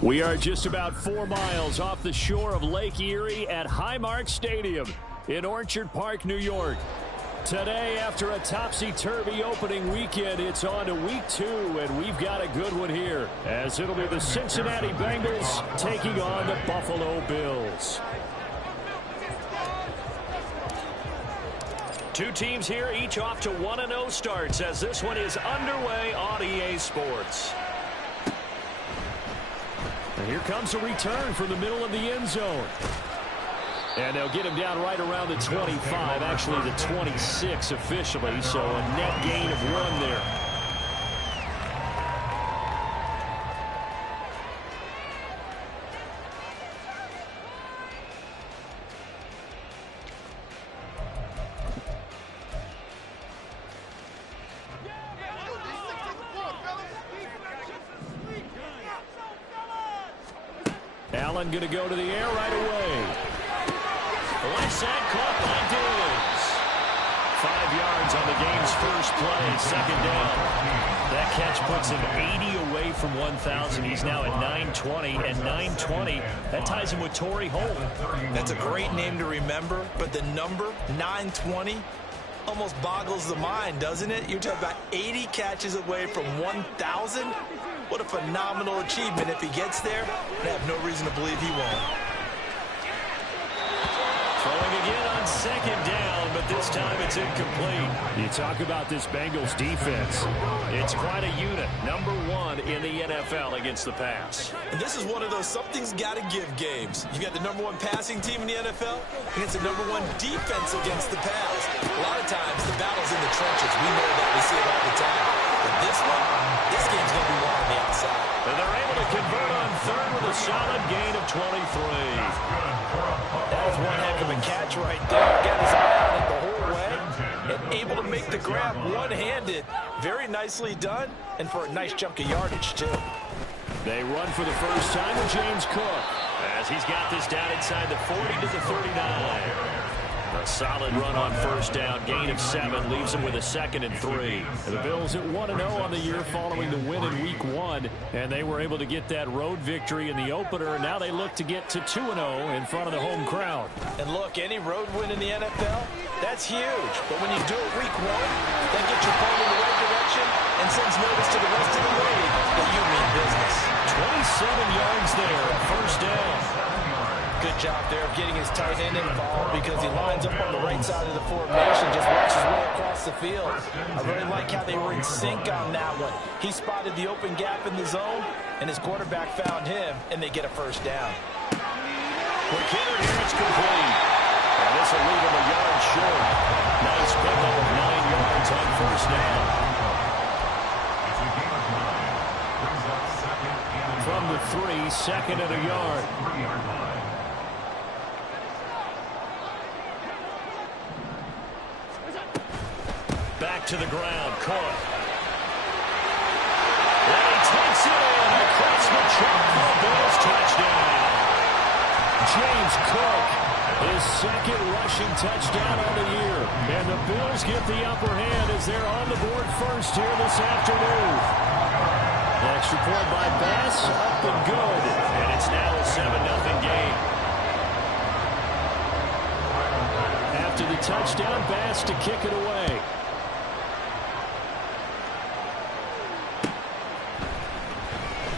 We are just about 4 miles off the shore of Lake Erie at Highmark Stadium in Orchard Park, New York. Today, after a topsy-turvy opening weekend, it's on to week 2, and we've got a good one here, as it'll be the Cincinnati Bengals taking on the Buffalo Bills. Two teams here, each off to 1-0 starts, as this one is underway on EA Sports. And here comes a return from the middle of the end zone. And they'll get him down right around the 25, actually the 26 officially, so a net gain of 1 there. Allen going to go to the air right away. The left side caught by Diggs. 5 yards on the game's first play, second down. That catch puts him 80 away from 1,000. He's now at 920, and 920, that ties him with Torrey Holt. That's a great name to remember, but the number, 920, almost boggles the mind, doesn't it? You're talking about 80 catches away from 1,000? What a phenomenal achievement. If he gets there, I have no reason to believe he won't. Throwing again on second down, but this time it's incomplete. You talk about this Bengals defense. It's quite a unit. Number 1 in the NFL against the pass. And this is one of those something's got to give games. You got the number 1 passing team in the NFL against the number 1 defense against the pass. A lot of times the battle's in the trenches. We know that. We see it all the time. But this one, this game's going to be won on the outside. And they're able to convert on third with a solid gain of 23. That was one heck of a catch right there. Got his eye on it the whole way. And able to make the grab one-handed. Very nicely done. And for a nice chunk of yardage, too. They run for the first time with James Cook, as he's got this down inside the 40 to the 39. A solid run on first down, gain of 7, leaves him with a 2nd and 3. The Bills at 1-0 on the year following the win in Week 1, and they were able to get that road victory in the opener, and now they look to get to 2-0 in front of the home crowd. And look, any road win in the NFL, that's huge. But when you do it Week 1, that gets your point in the right direction and sends notice to the rest of the league that you mean business. 27 yards there, first down. Good job there of getting his tight end involved, because he lines up on the right side of the formation, just works his way across the field. I really like how they were in sync on that one. He spotted the open gap in the zone, and his quarterback found him, and they get a first down. Quick hitter here, it's complete. And this will leave him a yard short. Nice pickup of 9 yards on first down. From the 3, 2nd and a yard. Back to the ground, Cook. And he takes it in across the chalk for a Bills touchdown. James Cook, his 2nd rushing touchdown on the year. And the Bills get the upper hand as they're on the board first here this afternoon. Extra point by Bass, up and good. And it's now a 7-0 game. After the touchdown, Bass to kick it away.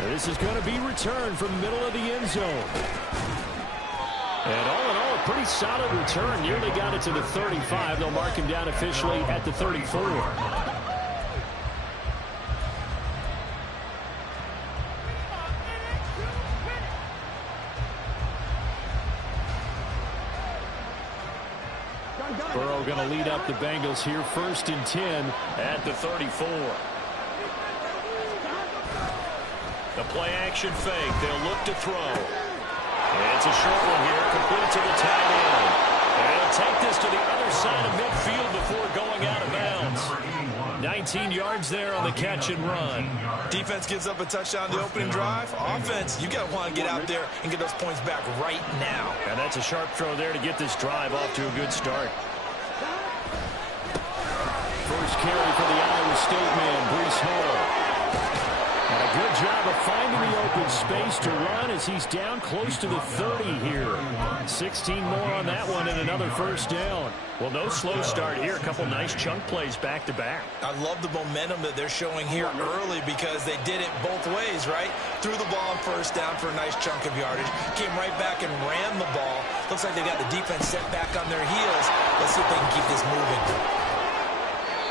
This is going to be returned from the middle of the end zone. And all in all, a pretty solid return. Nearly got it to the 35. They'll mark him down officially at the 34. Burrow going to lead up the Bengals here, 1st and 10 at the 34. The play-action fake. They'll look to throw. And it's a short one here, complete to the tight end. And he'll take this to the other side of midfield before going out of bounds. 19 yards there on the catch and run. Defense gives up a touchdown the opening drive. Offense, you got to want to get out there and get those points back right now. And that's a sharp throw there to get this drive off to a good start. First carry for the Iowa State man, Breece Hall. And a good job of finding the open space to run as he's down close to the 30 here. 16 more on that one and another first down. Well, no slow start here. A couple nice chunk plays back-to-back. I love the momentum that they're showing here early because they did it both ways, right? Threw the ball on first down for a nice chunk of yardage. Came right back and ran the ball. Looks like they got the defense set back on their heels. Let's see if they can keep this moving.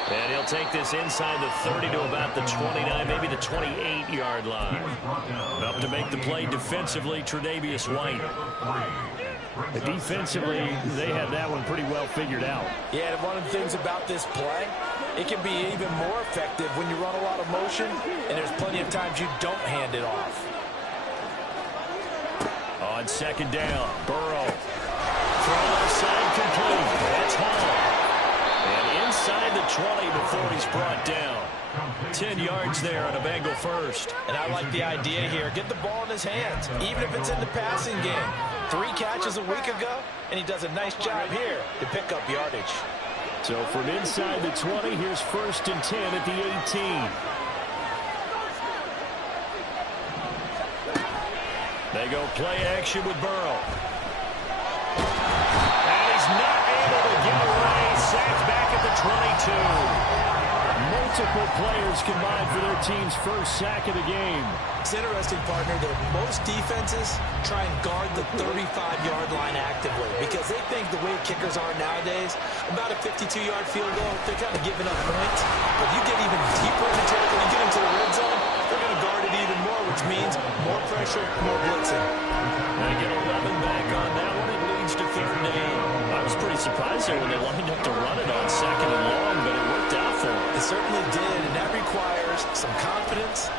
And he'll take this inside the 30 to about the 29, maybe the 28-yard line. Up to make the play defensively, Tre'Davious White. Defensively, they had that one pretty well figured out. Yeah, and one of the things about this play, it can be even more effective when you run a lot of motion, and there's plenty of times you don't hand it off. On second down, Burrow. Throw left side complete. That's Hall. And inside the 20 before he's brought down. 10 yards there on a Bengal first. And I like the idea here. Get the ball in his hands, even if it's in the passing game. 3 catches a week ago, and he does a nice job here to pick up yardage. So from inside the 20, here's 1st and 10 at the 18. They go play action with Burrow. And he's not able to get away. Sacked back at the 22. Multiple players combined for their team's first sack of the game. It's interesting, partner, that most defenses try and guard the 35-yard line actively because they think the way kickers are nowadays, about a 52-yard field goal, they're kind of giving up points. But you get even deeper in the territory, you get into the red zone, they're going to guard it even more, which means more pressure, more blitzing. They get 11 back on that one. It leads to 3rd down. I was pretty surprised there when they lined up to run it on 2nd and long, but it worked out for them. It certainly did, and that requires some confidence,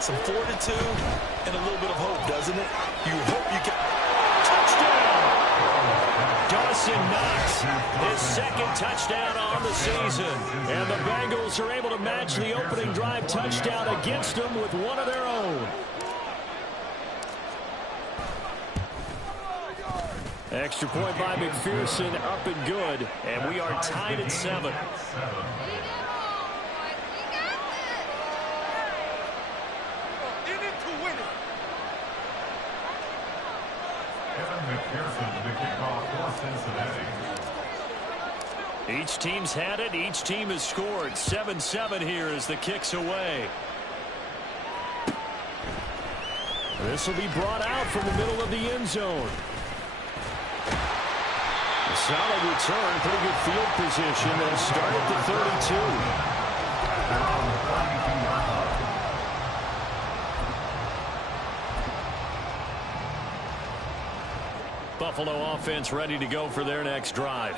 some fortitude, and a little bit of hope, doesn't it? You hope you can... Touchdown! Dawson Knox, his 2nd touchdown on the season. And the Bengals are able to match the opening drive touchdown against them with one of their own. Extra point by McPherson, up and good. And we are tied at 7. Each team's had it. Each team has scored. 7-7 here as the kick's away. This will be brought out from the middle of the end zone. A solid return. Pretty good field position. They'll start at the 32. Buffalo offense ready to go for their next drive.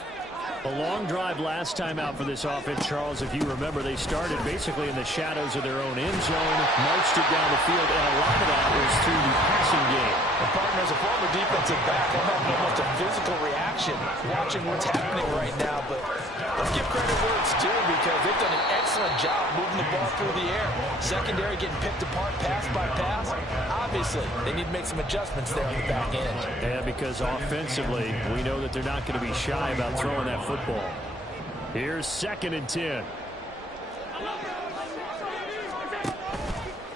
A long drive last time out for this offense, Charles. If you remember, they started basically in the shadows of their own end zone, marched it down the field, and a lot of that was through the passing game. And partner, as a former defensive back, I'm having almost a physical reaction watching what's happening right now. But let's give credit where it's due because they've done an excellent job moving the ball through the air. Secondary getting picked apart pass by pass. Obviously, they need to make some adjustments there on the back end. Yeah, because offensively, we know that they're not going to be shy about throwing that football. Here's 2nd and 10.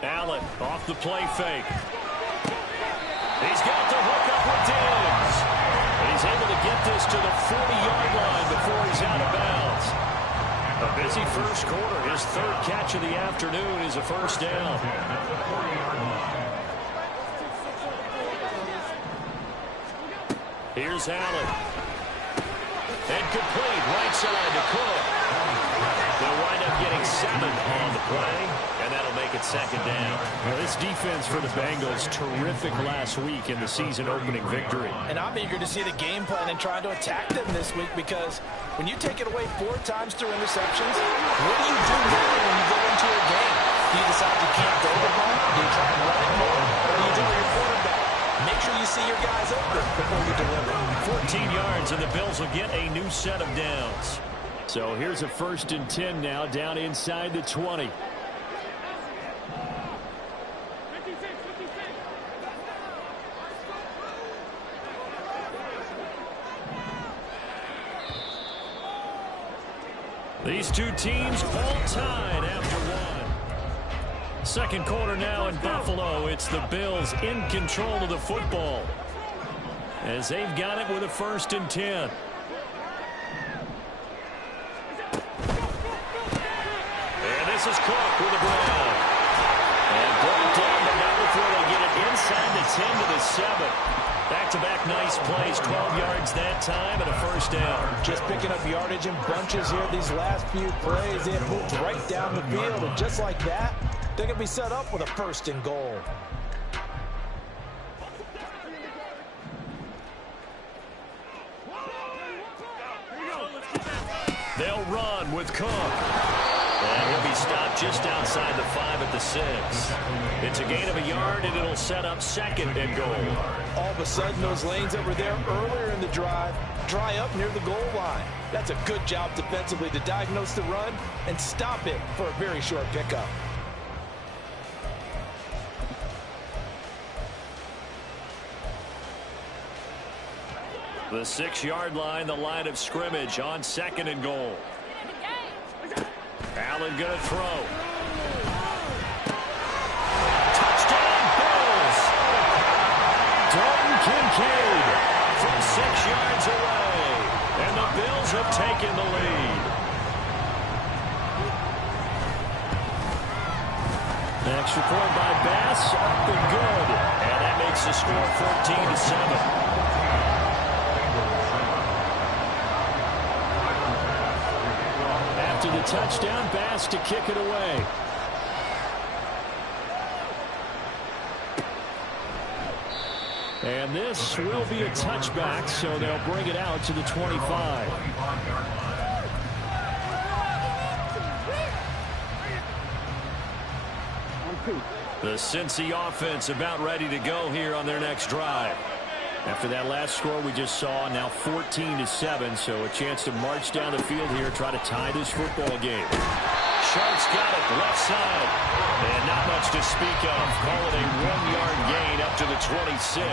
Allen off the play fake. He's got the hook up with Diggs. And he's able to get this to the 40-yard line before he's out of bounds. A busy first quarter. His 3rd catch of the afternoon is a first down. Here's Allen. And complete right side to Cook. They'll wind up getting 7 on the play, and that'll make it 2nd down. Well, this defense for the Bengals, terrific last week in the season-opening victory. And I'm eager to see the game plan and trying to attack them this week because when you take it away 4 times through interceptions, what do you do now when you go into a game? Do you decide you can't throw the ball? Do you try and run it more? Or do you do your quarterback? Make sure you see your guys open before you deliver. 14 yards, and the Bills will get a new set of downs. So here's a 1st and 10 now, down inside the 20. These two teams all tied after one. Second quarter now in Buffalo. It's the Bills in control of the football, as they've got it with a 1st and 10. And this is Cook with a grab. And brought down, but not before they get it inside the 10 to the 7. Back-to-back nice plays, 12 yards that time, and a 1st down. Just picking up yardage in bunches here these last few plays. They have moved right down the field, and just like that, they're going to be set up with a 1st and goal. They'll run with Cook. And he'll be stopped just outside the 5 at the 6. It's a gain of a yard, and it'll set up 2nd and goal. All of a sudden, those lanes that were there earlier in the drive dry up near the goal line. That's a good job defensively to diagnose the run and stop it for a very short pickup. The 6-yard line, the line of scrimmage on 2nd and goal. Allen going to throw. Touchdown, Bills! Dalton Kincaid from 6 yards away. And the Bills have taken the lead. An extra point by Bass, up and good. And that makes the score 14-7. To the touchdown, Bass to kick it away. And this will be a touchback, so they'll bring it out to the 25. The Cincy offense about ready to go here on their next drive. After that last score we just saw, now 14-7, so a chance to march down the field here, try to tie this football game. Sharks got it, left side. And not much to speak of. Call it a 1-yard gain up to the 26.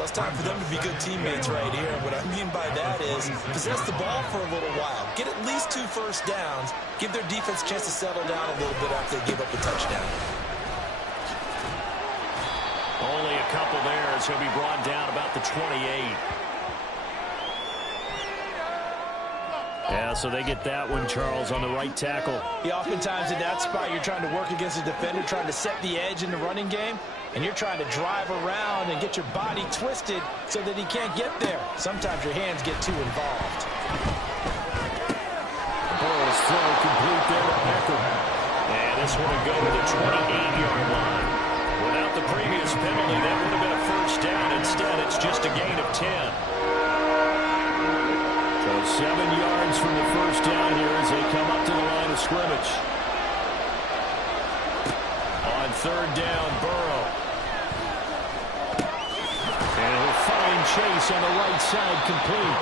Well, it's time for them to be good teammates right here. What I mean by that is possess the ball for a little while. Get at least 2 first downs. Give their defense a chance to settle down a little bit after they give up a touchdown. Only a couple there as he'll be brought down about the 28. Yeah, so they get that one, Charles, on the right tackle. Yeah, oftentimes in that spot, you're trying to work against a defender, trying to set the edge in the running game, and you're trying to drive around and get your body twisted so that he can't get there. Sometimes your hands get too involved. Burrow's throw complete there to Becker. And this one will go to the 28-yard line. Without the previous penalty, that would have been a 1st down. Instead, it's just a gain of 10. So 7 yards from the 1st down here as they come up to the line of scrimmage. On 3rd down, Burrow. And he'll find Chase on the right side complete.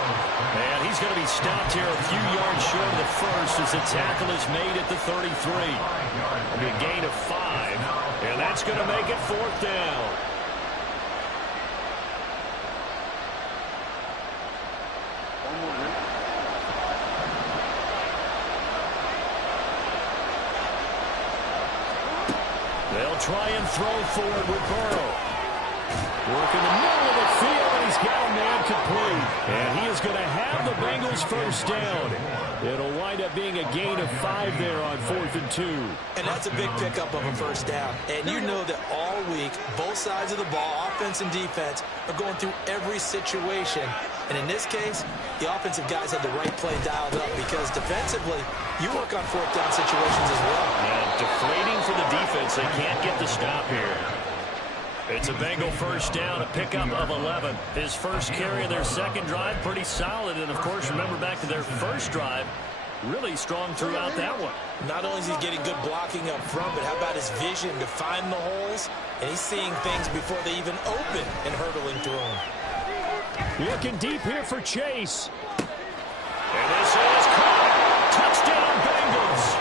And he's going to be stopped here a few yards short of the 1st as the tackle is made at the 33. It'll be a gain of 5. And that's going to make it 4th down. They'll try and throw forward with Burrow. Work in the middle of the field, and he's got a man complete. And he is going to have the Bengals 1st down. It'll wind up being a gain of 5 there on 4th and 2. And that's a big pickup of a 1st down. And you know that all week, both sides of the ball, offense and defense, are going through every situation. And in this case, the offensive guys had the right play dialed up because defensively, you work on 4th down situations as well. And deflating for the defense. They can't get the stop here. It's a Bengal 1st down, a pickup of 11. His first carry of their 2nd drive, pretty solid. And, of course, remember back to their 1st drive, really strong throughout that one. Not only is he getting good blocking up front, but how about his vision to find the holes? And he's seeing things before they even open and hurdling through them. Looking deep here for Chase. And this is caught. Touchdown, Bengals.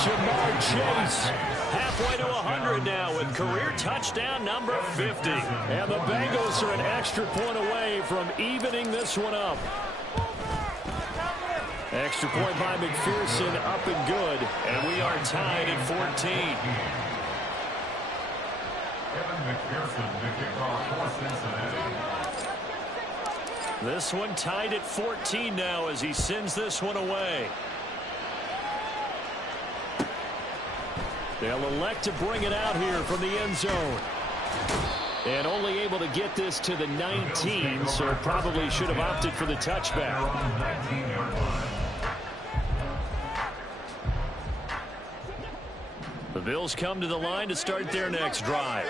Jamar Chase. Halfway to 100 now with career touchdown number 50. And the Bengals are an extra point away from evening this one up. Extra point by McPherson, up and good. And we are tied at 14. McPherson to kick off for Cincinnati. This one tied at 14 now as he sends this one away. They'll elect to bring it out here from the end zone. And only able to get this to the 19, so probably should have opted for the touchback. The Bills come to the line to start their next drive.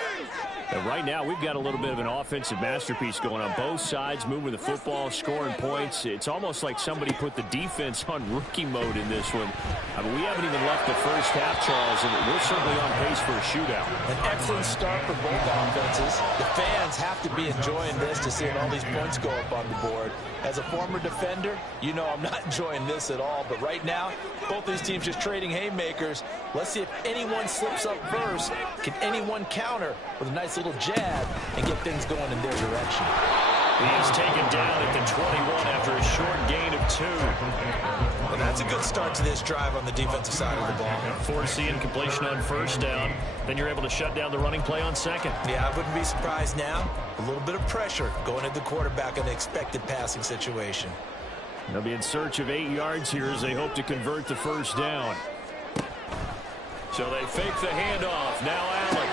And right now, we've got a little bit of an offensive masterpiece going on both sides, moving the football, scoring points. It's almost like somebody put the defense on rookie mode in this one. I mean, we haven't even left the first half, Charles, and we're certainly on pace for a shootout. An excellent start for both offenses. The fans have to be enjoying this to see all these points go up on the board. As a former defender, you know I'm not enjoying this at all. But right now, both these teams just trading haymakers. Let's see if anyone slips up first. Can anyone counter with a nice little jab and get things going in their direction? He is taken down at the 21 after a short gain of 2. And that's a good start to this drive on the defensive side of the ball. Force the incompletion on first down. Then you're able to shut down the running play on second. Yeah, I wouldn't be surprised now. A little bit of pressure going at the quarterback in an expected passing situation. They'll be in search of 8 yards here as they hope to convert the first down. So they fake the handoff. Now Allen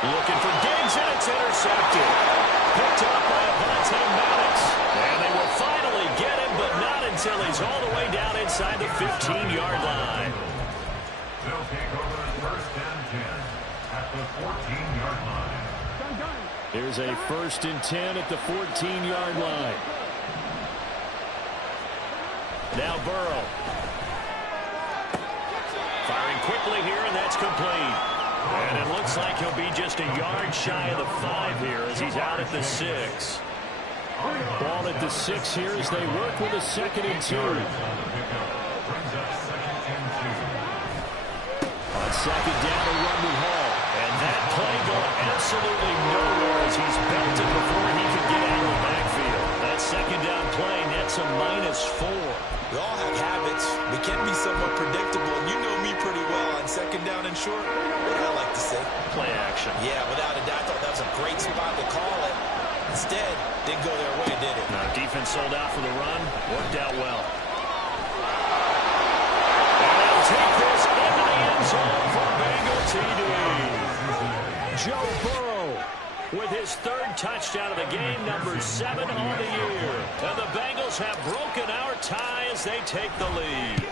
looking for Diggs, and it's intercepted. Picked up by Avonte Maddox. And they will finally get him, but not until he's all the way down inside the 15-yard line. They'll take over first and 10 at the 14-yard line. Here's a 1st and 10 at the 14-yard line. Now Burrow. Firing quickly here, and that's complete. And it looks like he'll be just a yard shy of the 5 here as he's out at the 6. Ball at the 6 here as they work with a 2nd and 2. On 2nd down, a run with Hall. And that play going absolutely nowhere as he's belted before he can get out of the backfield. That 2nd down play nets a -4. We all have habits. We can be somewhat predictable, and you know me pretty well on 2nd down and short. What do I like to say? Play action. Yeah, without a doubt, I thought that was a great spot to call it. Instead, didn't go their way, did it? No, defense sold out for the run. Worked out well. And they'll take this into the end zone for Bengal TD. Joe Burrow with his 3rd touchdown of the game, number 7 on the year. And the Bengals have broken our tie as they take the lead.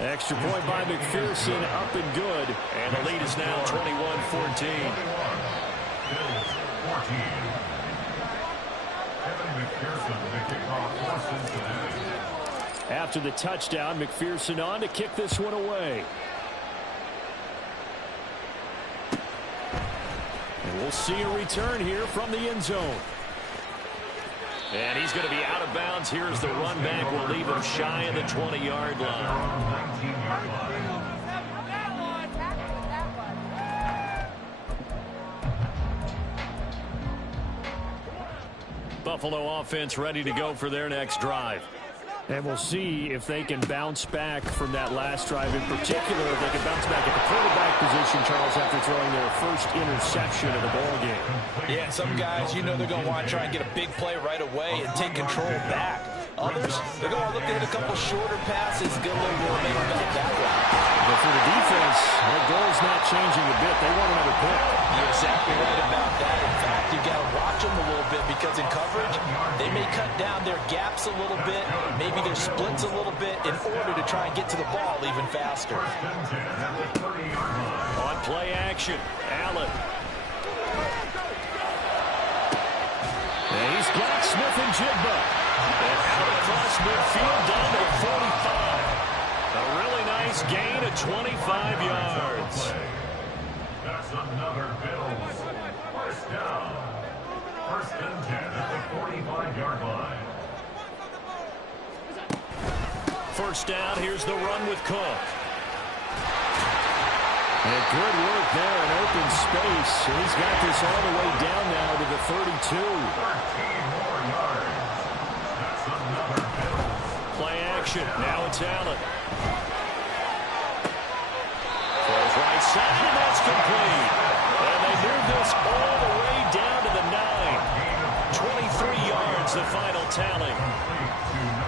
Extra point by McPherson, up and good. And the lead is now 21-14. After the touchdown, McPherson on to kick this one away. And we'll see a return here from the end zone. And he's going to be out of bounds here as the run back will leave him shy of the 20-yard line. Buffalo offense ready to go for their next drive. And we'll see if they can bounce back from that last drive in particular. If they can bounce back at the quarterback position, Charles, after throwing their first interception of the ball game. Yeah, some guys, you know they're going to want to try and get a big play right away and take control back. Others, they're going to look at a couple shorter passes, get a little more momentum that way. But for the defense, their goal's not changing a bit. They want another pick. You're exactly right about that. In fact, you got to watch them a little bit because in coverage, they may cut down their gaps a little bit, maybe their splits a little bit in order to try and get to the ball even faster. On play action, Allen. And he's got Smith and Jigba. And out across midfield down to the 45. A really nice gain of 25 yards. That's another Bills first down. 1st and 10 at the 45-yard line. First down, here's the run with Cook. And good work there in open space. He's got this all the way down now to the 32. 13 more yards. That's another Bills. Play action. Now it's Allen. Throws right side, and that's complete. And they move this all the way down to the 9. 23 yards, the final tally.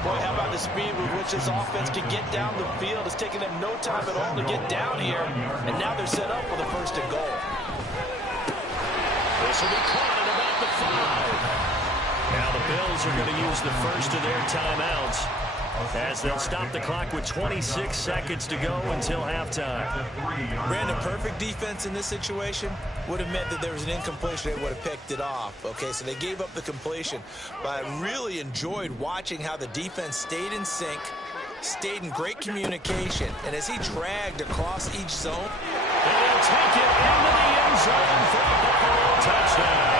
Boy, how about the speed with which this offense can get down the field? It's taking them no time at all to get down here. And now they're set up for the 1st and goal. This will be caught at about the 5. Now the Bills are going to use the first of their timeouts as they'll stop the clock with 26 seconds to go until halftime. Brandon, perfect defense in this situation would have meant that there was an incompletion. They would have picked it off. Okay, so they gave up the completion. But I really enjoyed watching how the defense stayed in sync, stayed in great communication, and as he dragged across each zone. And he'll take it into the end zone for a Buffalo touchdown.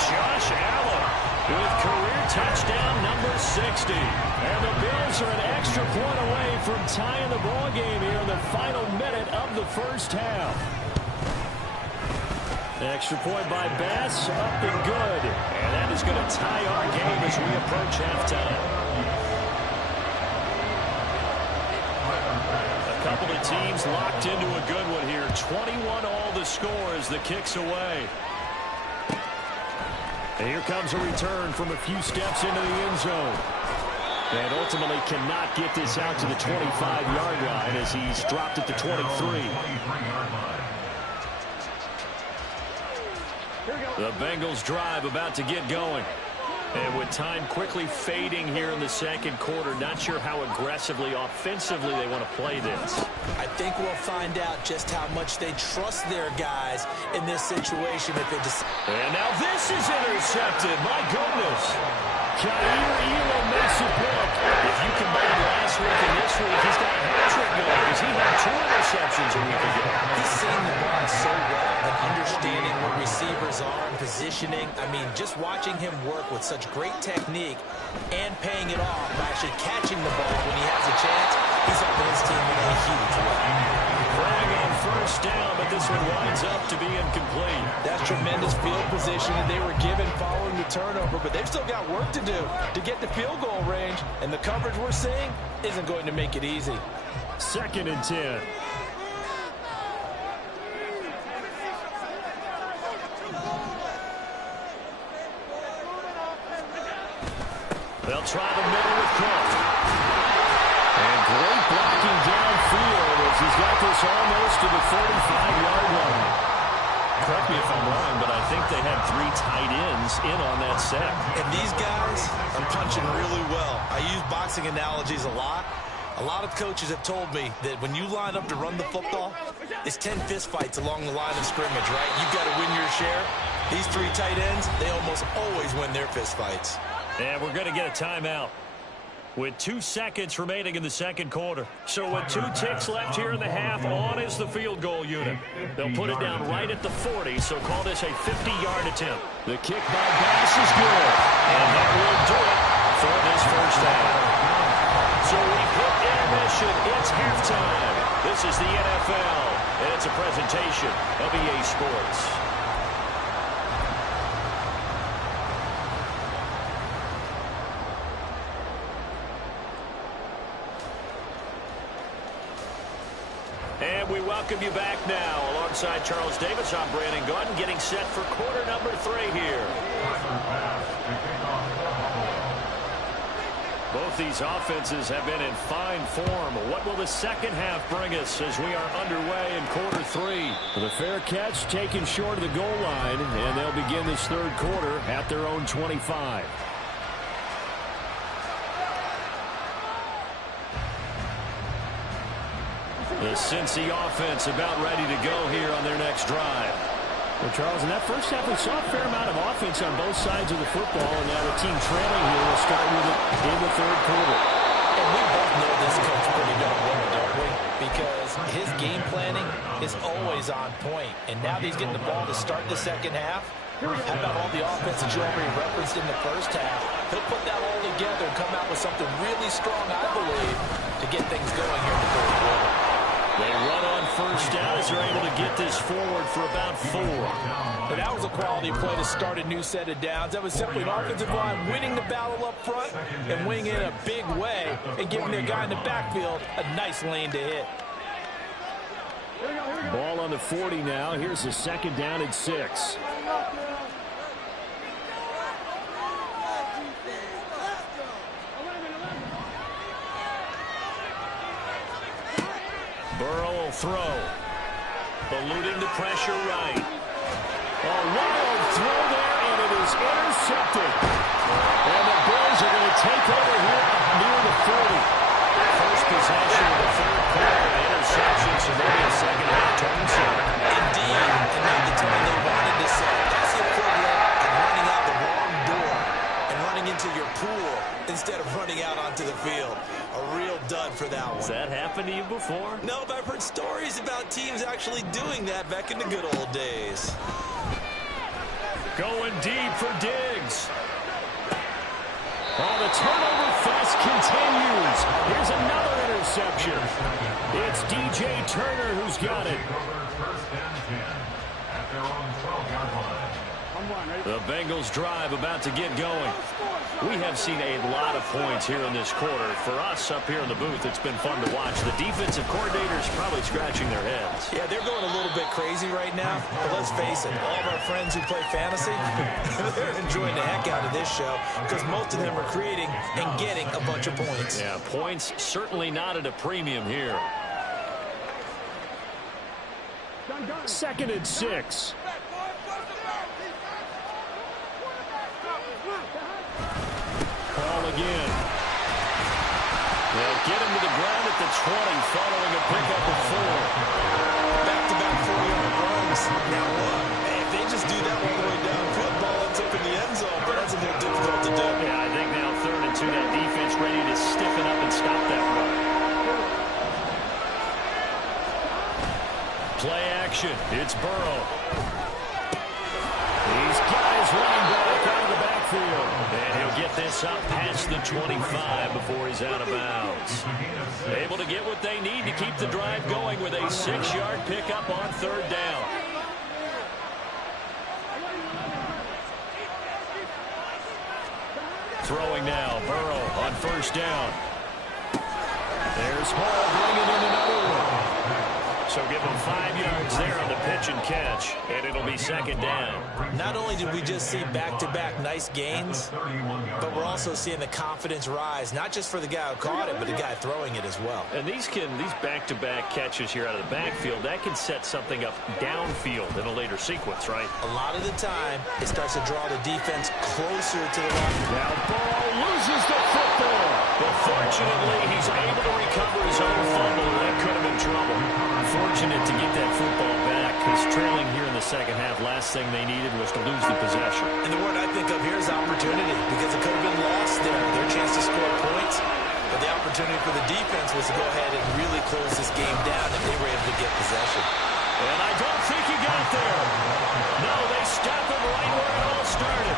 Josh Allen with career touchdown number 60. And the Bills are an extra point away from tying the ball game here in the final minute of the first half. Extra point by Bass, up and good. And that is going to tie our game as we approach halftime. A couple of teams locked into a good one here. 21 all the score as the kick's away. And here comes a return from a few steps into the end zone. And ultimately cannot get this out to the 25-yard line as he's dropped at the 23. The Bengals drive about to get going. And with time quickly fading here in the second quarter, not sure how aggressively, offensively they want to play this. I think we'll find out just how much they trust their guys in this situation. And now this is intercepted. My goodness. Jair Elam makes a pick. If you combine last week and this week, he's got a hat-trick going because he had 2 interceptions a week ago. He's seeing the ball so well and understanding where receivers are and positioning. I mean, just watching him work with such great technique and paying it off by actually catching the ball when he has a chance, he's helping his team in a huge way. Flag on first down, but this one winds up to be incomplete. That's tremendous field position that they were given following the turnover, but they've still got work to do to get the field goal range, and the coverage we're seeing isn't going to make it easy. 2nd and 10. They'll try the middle with Cook. And great blocking downfield as he's got this almost to the 45-yard line. Correct me if I'm wrong, but I think they had 3 tight ends in on that set. And these guys are punching really well. I use boxing analogies a lot. A lot of coaches have told me that when you line up to run the football, it's 10 fistfights along the line of scrimmage, right? You've got to win your share. These 3 tight ends, they almost always win their fistfights. And we're going to get a timeout with 2 seconds remaining in the second quarter. So with 2 ticks left here in the half, on is the field goal unit. They'll put it down right at the 40, so call this a 50-yard attempt. The kick by Bass is good, and that will do it for this first half. So we hit intermission. It's halftime. This is the NFL, and it's a presentation of EA Sports. And we welcome you back now. Alongside Charles Davis, I'm Brandon Gordon, getting set for quarter number 3 here. Both these offenses have been in fine form. What will the second half bring us as we are underway in quarter 3? The fair catch taken short of the goal line, and they'll begin this third quarter at their own 25. The Cincy offense about ready to go here on their next drive. Well, Charles, in that first half, we saw a fair amount of offense on both sides of the football, and now the team trailing here will start with it in the third quarter. And we both know this coach pretty darn well, don't we? Because his game planning is always on point. And now that he's getting the ball to start the second half, how about all the offense that you already referenced in the first half? He'll put that all together and come out with something really strong, I believe, to get things going here in the third quarter. They run on first down as they're able to get this forward for about 4. But that was a quality play to start a new set of downs. That was simply an offensive line winning the battle up front and winning in a big way and giving their guy in the backfield a nice lane to hit. Ball on the 40 now. Here's the second down and 6. Burrow will throw. Eluding the pressure right. A wild throw there, and it is intercepted. And the Bills are going to take over here near the 40. First possession of the third quarter. Interception, so maybe a second half turn signal. Indeed, and not the time they wanted to set. That's the equivalent of running out the wrong door and running into your pool instead of running out onto the field. A real dud for that one. Has that happened to you before? No, but I've heard stories about teams actually doing that back in the good old days. Going deep for Diggs. Oh, the turnover fest continues. Here's another interception. It's DJ Turner who's got it. First and 10 at their own 12-yard line. The Bengals drive about to get going. We have seen a lot of points here in this quarter. For us up here in the booth, it's been fun to watch. The defensive coordinators probably scratching their heads. Yeah, they're going a little bit crazy right now. But let's face it, all of our friends who play fantasy, they're enjoying the heck out of this show because most of them are creating and getting a bunch of points. Yeah, points certainly not at a premium here. 2nd and 6. Call again. They'll get him to the ground at the 20 following a pickup of 4. Back-to-back 4-yard runs. Now what? Hey, if they just do that all the way downfield, ball ends up in the end zone, but that's a little difficult to do. Yeah, I think now 3rd and 2, that defense ready to stiffen up and stop that run. Play action. It's Burrow. He's got his running back out of the backfield. And he'll get this up past the 25 before he's out of bounds. Able to get what they need to keep the drive going with a 6-yard pickup on 3rd down. Throwing now. Burrow on 1st down. There's Hall bringing in another one. So give him 5 yards there on the pitch and catch, and it'll be 2nd down. Not only did we just see back-to-back nice gains, but we're also seeing the confidence rise, not just for the guy who caught it, but the guy throwing it as well. And these back-to-back catches here out of the backfield, that can set something up downfield in a later sequence, right? A lot of the time, it starts to draw the defense closer to the line. Now Burrow loses the football. But fortunately, he's able to recover his own fumble. That could have been trouble. Fortunate to get that football back, because trailing here in the second half, last thing they needed was to lose the possession. And the word I think of here is opportunity, because it could have been lost there, their chance to score points. But the opportunity for the defense was to go ahead and really close this game down if they were able to get possession. And I don't think he got there. No, they stopped him right where it all started.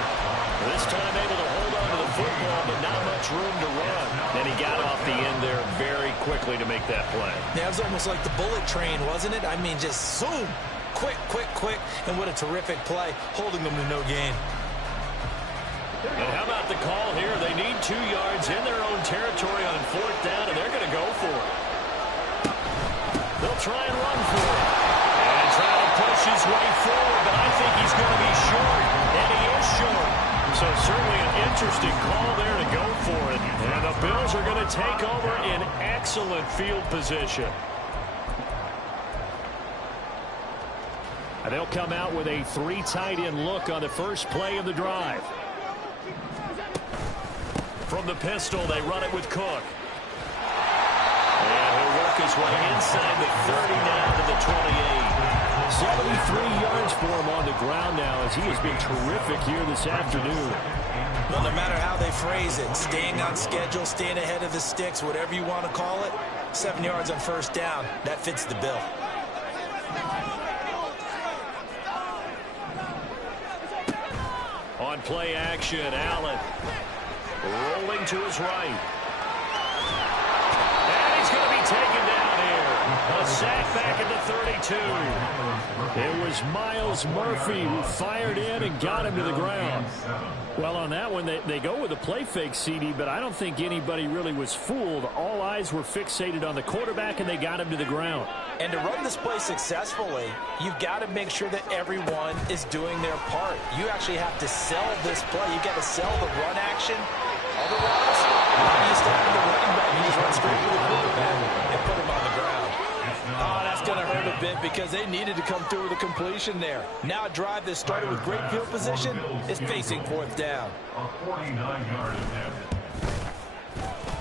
This time able to hold on to the football, but not much room to run. And he got off the end there very quickly to make that play. Yeah, it was almost like the bullet train, wasn't it? I mean, just zoom. Quick, quick, quick. And what a terrific play, holding them to no gain. And how about the call here? They need 2 yards in their own territory on 4th down, and they're going to go for it. They'll try and run for it. And try to push his way forward, but I think he's going to be short. And he is short. So certainly an interesting call there to go for it. And the Bills are going to take over in excellent field position. And they'll come out with a 3 tight end look on the first play of the drive. From the pistol, they run it with Cook. And he'll work his way inside the 30 now to the 28. 73 yards for him on the ground now as he has been terrific here this afternoon. Well, no matter how they phrase it, staying on schedule, staying ahead of the sticks, whatever you want to call it, 7 yards on 1st down, that fits the bill. On play action, Allen rolling to his right. And he's going to be taken down here. A sack back at the 32. It was Miles Murphy who fired in and got him to the ground. Well, on that one, they go with a play fake, CD, but I don't think anybody really was fooled. All eyes were fixated on the quarterback, and they got him to the ground. And to run this play successfully, you've got to make sure that everyone is doing their part. You actually have to sell this play. You've got to sell the run action. Otherwise, how do you stop the running back? You just run straight to the quarterback and put him on the ground. Oh, that's going to hurt a bit because they needed to come through with a completion there. Now a drive that started with great field position is facing fourth down. A 49-yard attempt.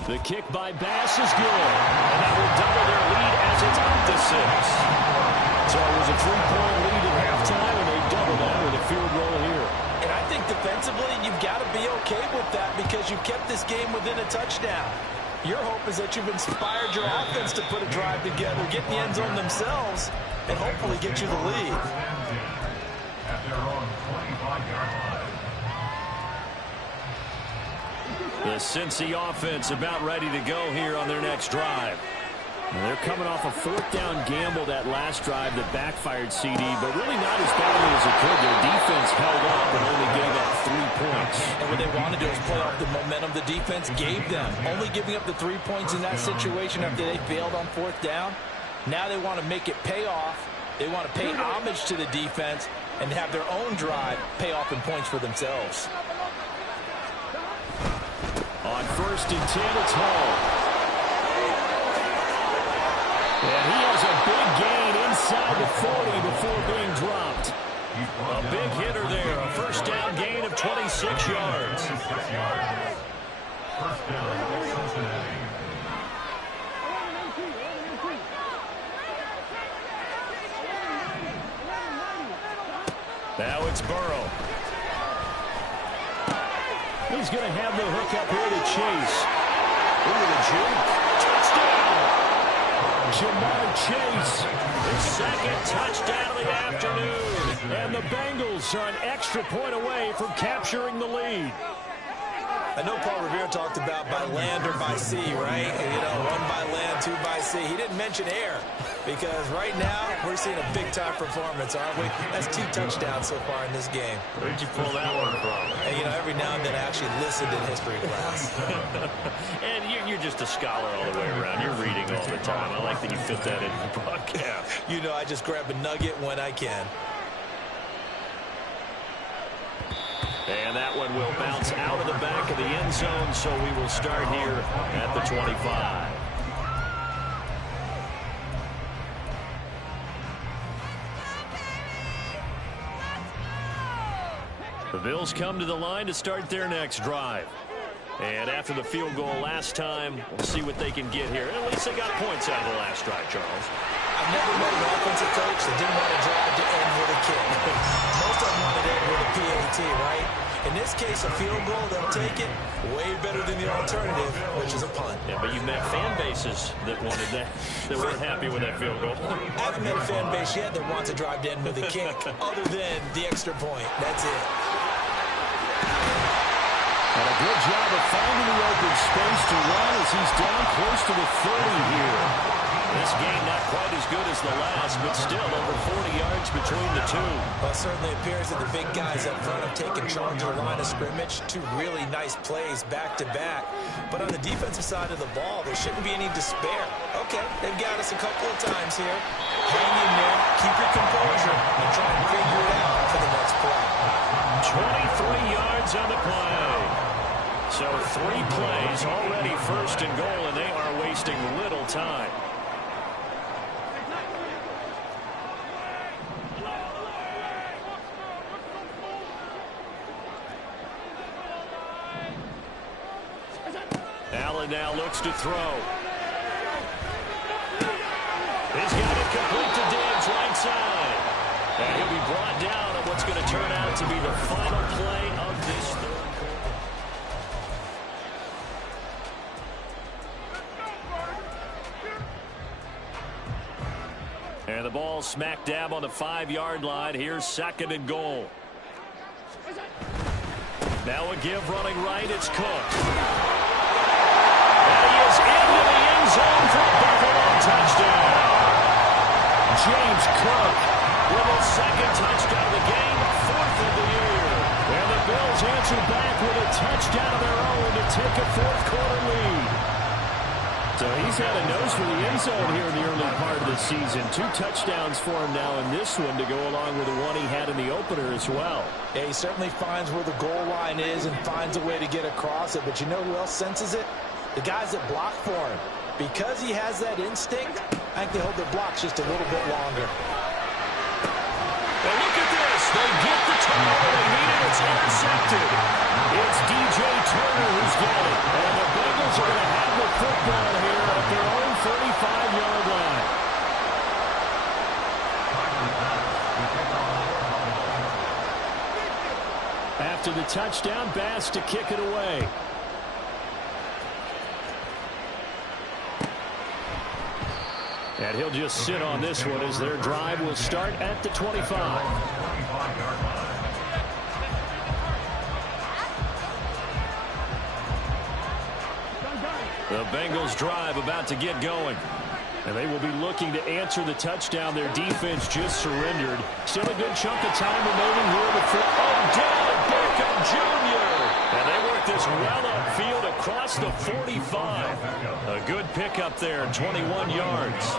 The kick by Bass is good. And that will double their lead as it's up to 6. So it was a 3-point lead at halftime, and they double that with a field goal here. And I think defensively, you've got to be okay with that because you've kept this game within a touchdown. Your hope is that you've inspired your offense to put a drive together, get in the end zone themselves, and hopefully get you the lead. At their own 25-yard line. The Cincy offense about ready to go here on their next drive. They're coming off a 4th-down gamble that last drive that backfired, CD, but really not as badly as it could. Their defense held up and only gave up 3 points. And what they want to do is play off the momentum the defense gave them. Only giving up the 3 points in that situation after they failed on 4th down. Now they want to make it pay off. They want to pay homage to the defense and have their own drive pay off in points for themselves. On 1st and 10, it's Hall. And he has a big gain inside the 40 before being dropped. A big hitter there. A 1st down gain of 26 yards. First down, Cincinnati. Now it's Burrow. He's going to have the hook up here to Chase. Into the juke. Touchdown! Jamar Chase, his 2nd touchdown of the afternoon. And the Bengals are an extra point away from capturing the lead. I know Paul Revere talked about by land or by sea, right? You know, 1 by land, 2 by sea. He didn't mention air because right now we're seeing a big-time performance, aren't we? That's 2 touchdowns so far in this game. Where'd you pull that one from? And, you know, every now and then I actually listened in history class. And you're just a scholar all the way around. You're reading all the time. I like that you fit that in the broadcast. You know, I just grab a nugget when I can. And that one will bounce out of the back of the end zone, so we will start here at the 25. The Bills come to the line to start their next drive. And after the field goal last time, we'll see what they can get here. At least they got points out of the last drive, Charles. I've never met an offensive coach that didn't want to drive to end with a kick. Most of them want to end with a PAT, right? In this case, a field goal, they'll take it way better than the alternative, which is a punt. Yeah, but you've met fan bases that wanted that, that weren't happy with that field goal. I haven't met a fan base yet that wants to drive to end with a kick other than the extra point. That's it. And a good job of finding the open space to run as he's down close to the 30 here. This game not quite as good as the last, but still over 40 yards between the two. Well, it certainly appears that the big guys up front have taken charge of the line of scrimmage. 2 really nice plays back-to-back. But on the defensive side of the ball, there shouldn't be any despair. Okay, they've got us a couple of times here. Hang in there, keep your composure, and try and figure it out for the next play. 23 yards on the play. So 3 plays already 1st and goal, and they are wasting little time. Allen now looks to throw. He's got it complete to Diggs right side. And he'll be brought down on what's going to turn out to be the final play of this third quarter. And the ball smack dab on the 5-yard line. Here's 2nd and goal. Now a give running right. It's Cook. And he is into the end zone for a Buffalo touchdown. James Cook with his second touchdown of the game, fourth of the year. And the Bills answer back with a touchdown of their own to take a fourth-quarter lead. So he's had a nose for the end zone here in the early part of the season. 2 touchdowns for him now in this one to go along with the one he had in the opener as well. Yeah, he certainly finds where the goal line is and finds a way to get across it. But you know who else senses it? The guys that block for him. Because he has that instinct, I think they hold their blocks just a little bit longer. And look at this. They get the turnover they needed. It's intercepted. It's DJ Turner who's got it. And the Bengals are going to have the football here at their own 35-yard line. After the touchdown, Bass to kick it away. And he'll just sit on this one as their drive will start at the 25. The Bengals drive about to get going. And they will be looking to answer the touchdown their defense just surrendered. Still a good chunk of time remaining here before. Odell Beckham Jr. And they work this well upfield across the 45. A good pickup there, 21 yards.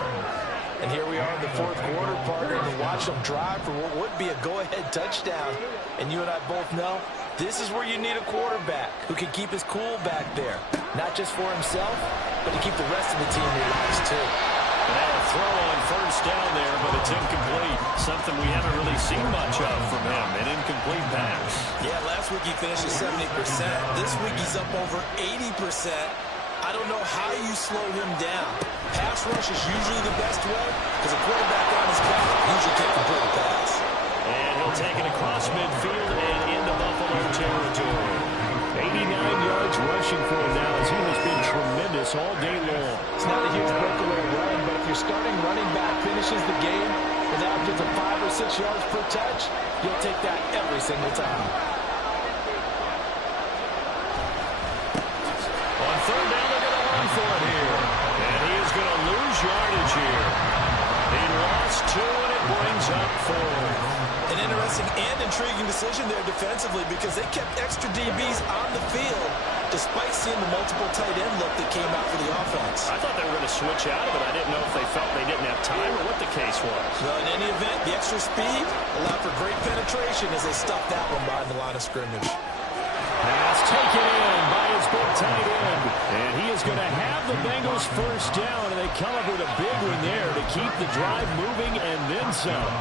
And here we are in the fourth quarter, partner, and watch them drive for what would be a go-ahead touchdown. And you and I both know this is where you need a quarterback who can keep his cool back there. Not just for himself, but to keep the rest of the team relaxed too. Now a throw on first down there, but it's incomplete. Something we haven't really seen much of from him, an incomplete pass. Yeah, last week he finished at 70%. This week he's up over 80%. I don't know how you slow him down. Pass rush is usually the best way because a quarterback on his back usually can't complete a pass. And he'll take it across midfield and into Buffalo territory. 89 yards rushing for him now as he has been tremendous all day long. It's not a huge breakaway run, but if your starting running back finishes the game with averages of 5 or 6 yards per touch, you'll take that every single time. On third down, they're going to run for it here. And he is going to lose yardage here. He lost 2, and it brings up 4. An interesting and intriguing decision there defensively because they kept extra DBs on the field despite seeing the multiple tight end look that came out for the offense. I thought they were going to switch out of it. I didn't know if they felt they didn't have time or what the case was. Well, in any event, the extra speed allowed for great penetration as they stopped that one behind the line of scrimmage. Pass taken in by his big tight end. And he is going to have the Bengals first down, and they come up with a big one there to keep the drive moving and then some.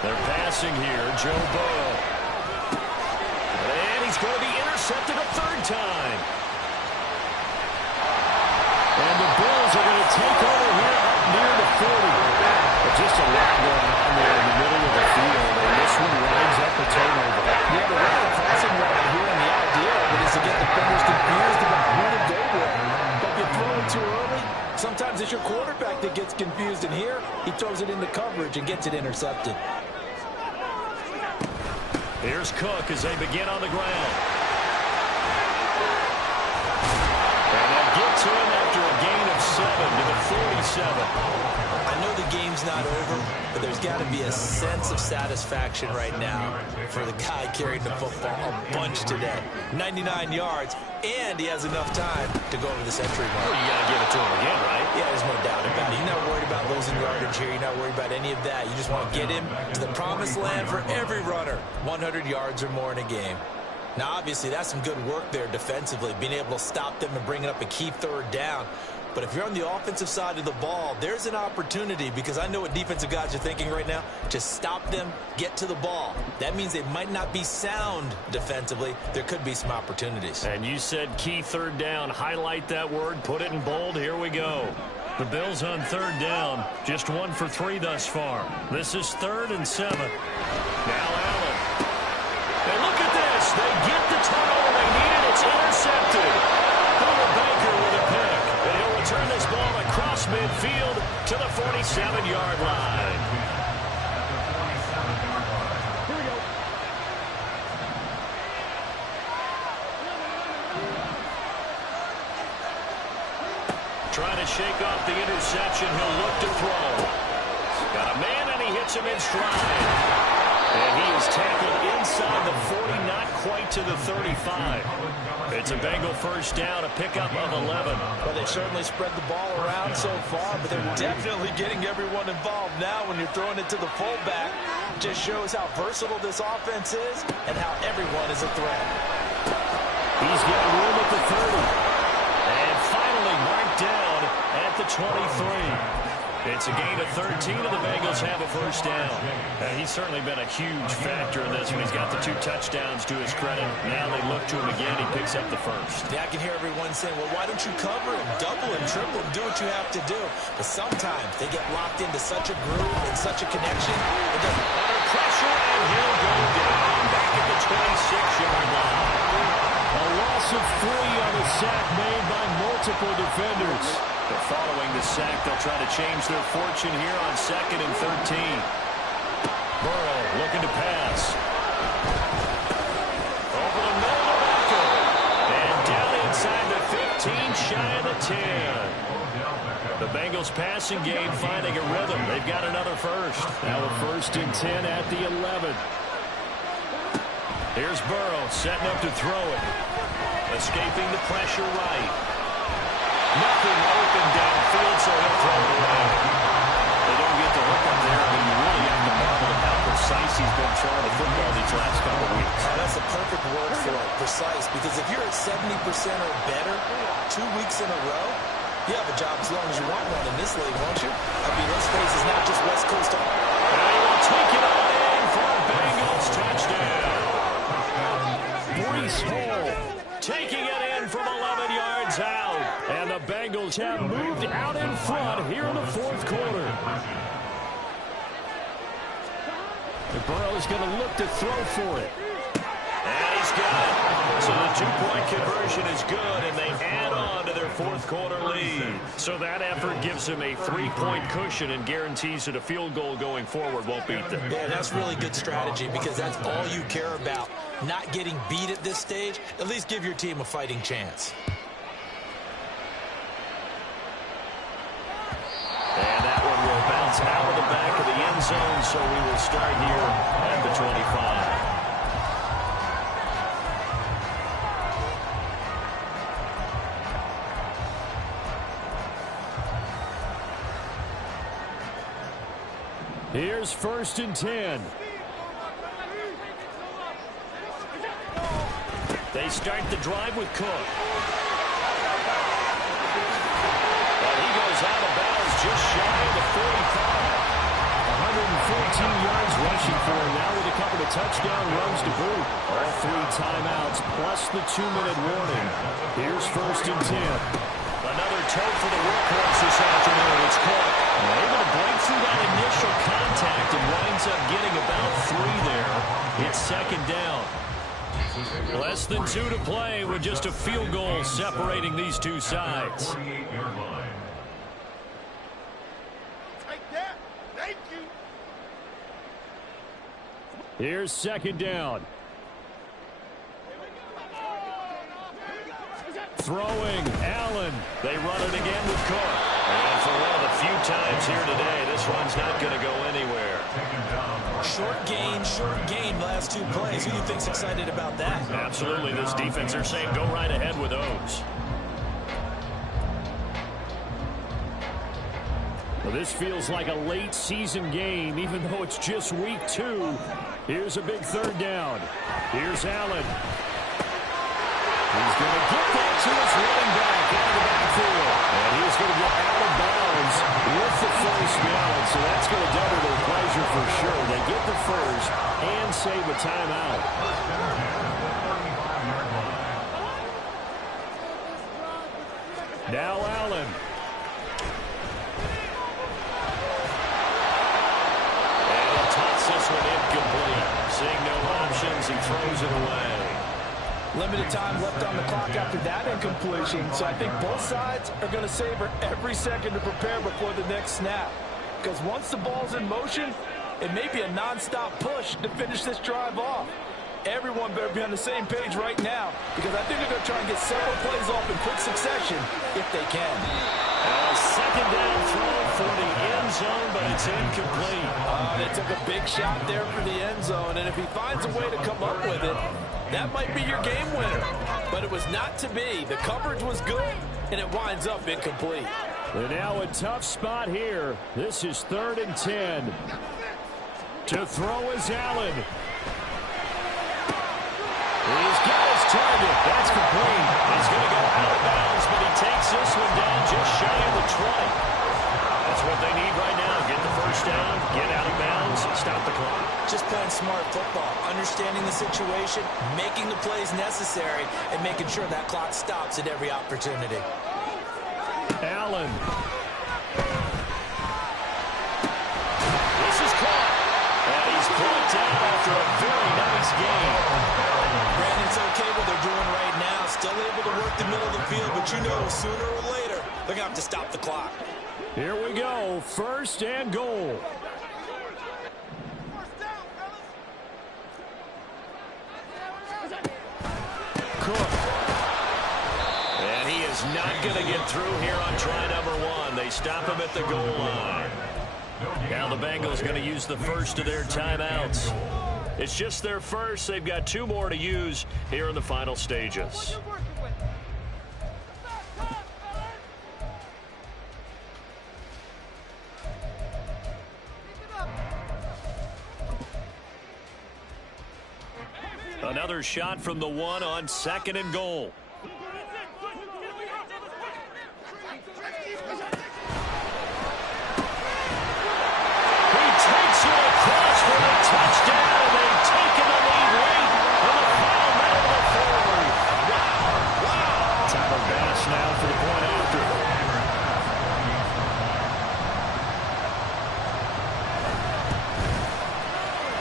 They're passing here, Joe Burrow. And he's going to be intercepted a third time. And the Bills are going to take over here up near the 40. But just a lot going on there in the middle of the field, and this one winds up a turnover. Yeah, but what they're passing right here, and the idea of it is to get defenders confused about who to go with. But if you throw it too early, sometimes it's your quarterback that gets confused, and here he throws it into coverage and gets it intercepted. Here's Cook as they begin on the ground. And they'll get to him after a gain of 7 to the 47. I know the game's not over, but there's got to be a sense of satisfaction right now for the guy carrying the football a bunch today. 99 yards, and he has enough time to go over this entry mark. Well, you got to give it to him again, right? Yeah, there's no doubt about it. You're not worried about losing yardage here. You're not worried about any of that. You just want to get him to the promised land for every runner. 100 yards or more in a game. Now, obviously, that's some good work there defensively, being able to stop them and bringing up a key third down. But if you're on the offensive side of the ball, there's an opportunity because I know what defensive guys are thinking right now. Just stop them, get to the ball. That means they might not be sound defensively. There could be some opportunities. And you said key third down. Highlight that word. Put it in bold. Here we go. The Bills on third down. Just 1 for 3 thus far. This is 3rd and 7. Now Allen. And look at this. They get the turnover they needed. It's intercepted. Baker with a pick. And he'll return this ball across midfield to the 47-yard line. Trying to shake off the interception. He'll look to throw. Got a man, and he hits him in stride. And he is tackled inside the 40, not quite to the 35. It's a Bengal first down, a pickup of 11. Well, they've certainly spread the ball around so far, but they're definitely getting everyone involved now when you're throwing it to the fullback. Just shows how versatile this offense is and how everyone is a threat. He's got room at the 30. And finally marked down at the 23. It's a gain of 13, and the Bengals have a first down. He's certainly been a huge factor in this when he's got the 2 touchdowns to his credit. Now they look to him again. He picks up the first. Yeah, I can hear everyone saying, well, why don't you cover him, double and triple, and do what you have to do? But sometimes they get locked into such a groove and such a connection. It doesn't under pressure, and he'll go down back at the 26-yard line. A loss of 3 on a sack made by multiple defenders. But following the sack, they'll try to change their fortune here on 2nd and 13. Burrow looking to pass. Over the middle of Arkham. And down inside the 15, shy of the 10. The Bengals passing game finding a rhythm. They've got another first. Now a 1st and 10 at the 11. Here's Burrow setting up to throw it. Escaping the pressure right. Nothing open downfield, so he'll throw it away. They don't get the hook up there, but you really have to marvel at how precise he's been throwing the football these last couple of weeks. That's the perfect word for it, precise, because if you're at 70% or better 2 weeks in a row, you have a job as long as you want one in this league, won't you? I mean, let's face it, it's not just West Coast. And he will take it on in for a Bengals touchdown. Breece Hall taking it in from 11 yards out. And the Bengals have moved out in front here in the 4th quarter. And Burrow's going to look to throw for it. And he's got it. So the 2-point conversion is good, and they add on to their 4th quarter lead. So that effort gives them a 3-point cushion and guarantees that a field goal going forward won't beat them. Yeah, that's really good strategy because that's all you care about. Not getting beat at this stage, at least give your team a fighting chance. And that one will bounce out of the back of the end zone, so we will start here at the 25. Here's 1st and 10. They start the drive with Cook. But he goes out of bounds just shy of the 45. 114 yards rushing for him now with a couple of touchdown runs to boot. All 3 timeouts plus the 2-minute warning. Here's 1st and 10. Another toe for the workhorse this afternoon. It's Cook. Able to break through that initial contact and winds up getting about 3 there. It's 2nd down. Less than 2 to play with just a field goal separating these two sides. Here's 2nd down. Throwing, Allen. They run it again with Cook. And for one of the few times here today, this one's not going to go anywhere. Short gain, last 2 plays. Who do you think's excited about that? Absolutely. This defense, they're saying go right ahead with those. Well, this feels like a late season game, even though it's just week 2. Here's a big 3rd down. Here's Allen. He's going to get that to his running back out of the backfield. And he's going to get out of bounds with the first down. So that's going to double their pleasure for sure. They get the first and save a timeout. Now Allen. And he'll toss this one incomplete. Seeing no options, he throws it away. Limited time left on the clock after that incompletion, so I think both sides are going to savor every second to prepare before the next snap. Because once the ball's in motion, it may be a non-stop push to finish this drive off. Everyone better be on the same page right now, because I think they're going to try and get several plays off in quick succession if they can. zone, but it's incomplete. They took a big shot there for the end zone, and if he finds a way to come up with it, that might be your game winner. But it was not to be. The coverage was good, and it winds up incomplete. They're now a tough spot here. This is 3rd and 10. To throw is Allen. He's got his target. That's complete. He's going to go out of bounds, but he takes this one down just shy of the 20. That's what they need right now. Get the first down, get out of bounds, stop the clock. Just playing smart football, understanding the situation, making the plays necessary, and making sure that clock stops at every opportunity. Allen. This is caught. And he's brought down after a very nice game. Brandon, it's okay what they're doing right now. Still able to work the middle of the field, but you know sooner or later they're going to have to stop the clock. Here we go. 1st and goal. Cook. And he is not going to get through here on try number 1. They stop him at the goal line. Now the Bengals going to use the first of their timeouts. It's just their first. They've got 2 more to use here in the final stages. Another shot from the 1 on 2nd and goal. Touchdown, and they've taken the lead late in the final minute of the 4th. Wow. Tyler Bass now for the point after.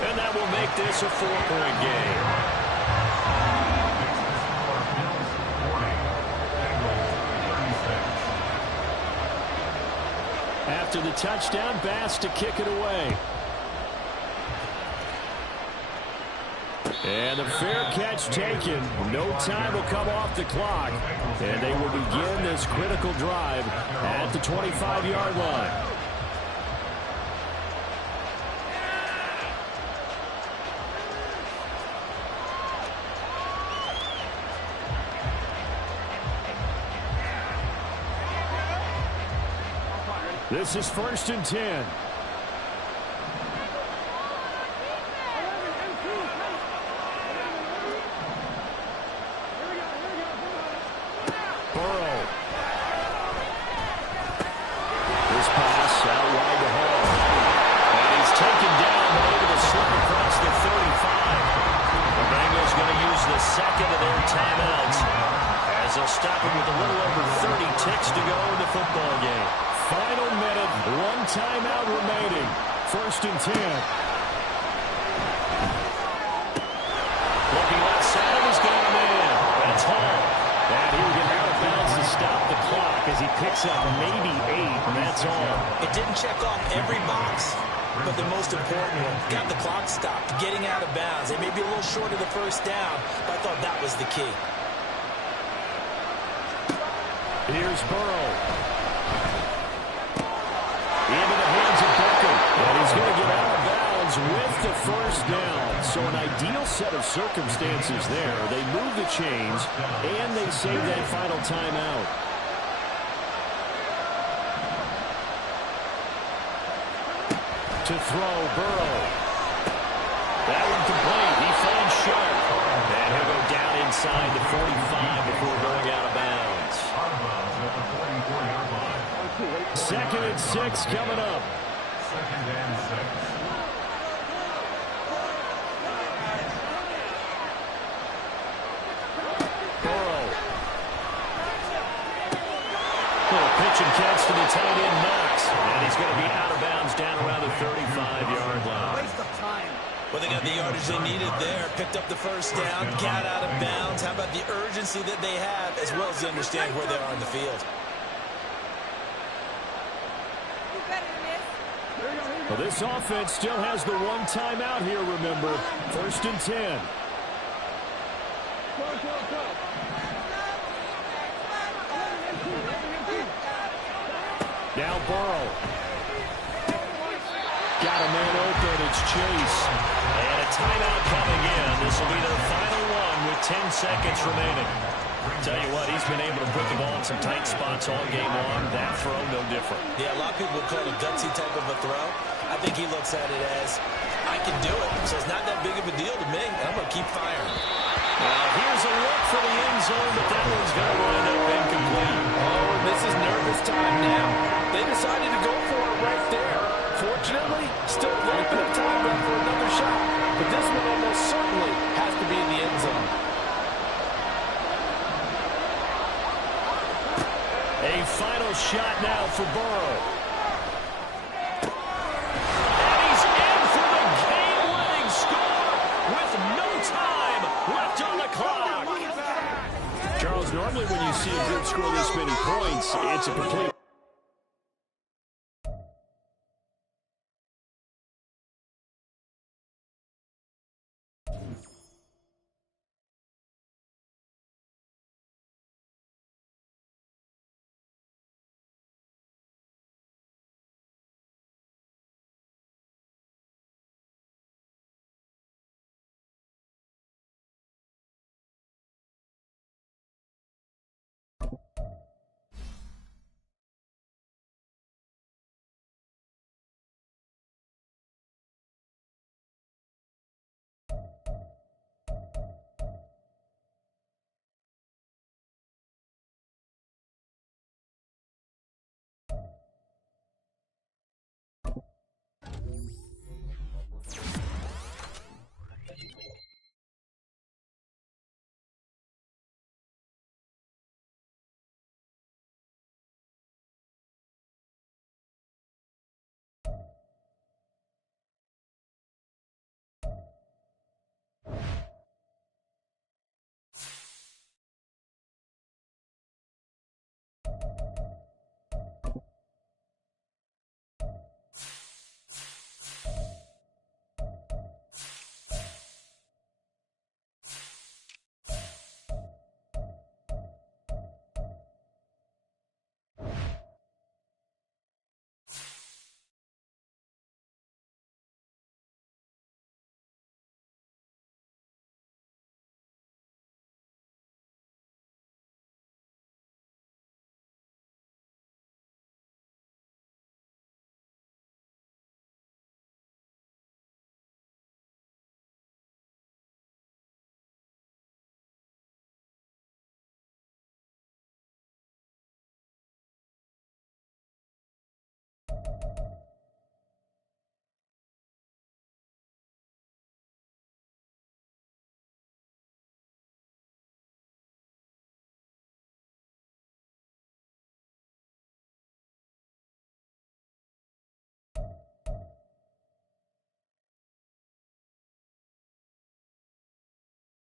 And that will make this a 4-point game. After the touchdown, Bass to kick it away. And the fair catch taken. No time will come off the clock. And they will begin this critical drive at the 25-yard line. This is 1st and 10. Second of their timeouts as they'll stop him with a little over 30 ticks to go in the football game. Final minute, 1 timeout remaining. 1st and 10. Looking left side, he's got a man. That's Hall. And he will get out of bounds to stop the clock as he picks up maybe 8, and that's all. It didn't check off every box, but the most important one, got the clock stopped, getting out of bounds. They may be a little short of the first down, but I thought that was the key. Here's Burrow. Into the hands of Beckham. And he's going to get out of bounds with the first down. So an ideal set of circumstances there. They move the chains, and they save that final timeout. To throw, Burrow. That one complete. He finds Sharp. And he'll go down inside the 45 before going out of bounds. 2nd and 6 coming up. 2nd and 6. Burrow. Little pitch and catch to the tight end, Knox. And he's going to be out of bounds down around the 35-yard line. Waste of time. Well, they got the yardage they needed there. Picked up the first down, got out of bounds. How about the urgency that they have, as well as they understand where they are on the field? Well, this offense still has the 1 timeout here, remember. 1st and 10. Now Burrow. got a man open. It's Chase. And a timeout coming in. This will be their final one with 10 seconds remaining. Tell you what, he's been able to put the ball in some tight spots all game long. That throw, no different. Yeah, a lot of people would call it a gutsy type of a throw. I think he looks at it as, I can do it, so it's not that big of a deal to me. I'm going to keep firing. Now, here's a look for the end zone, but that one's going to wind up incomplete. Oh, and this is nervous time now. They decided to go for it right there. Fortunately, still a little bit of time left for another shot, but this one almost certainly has to be in the end zone. A final shot now for Burrow. And he's in for the game-winning score with no time left on the clock. Charles, normally when you see a group score this many points, it's a complete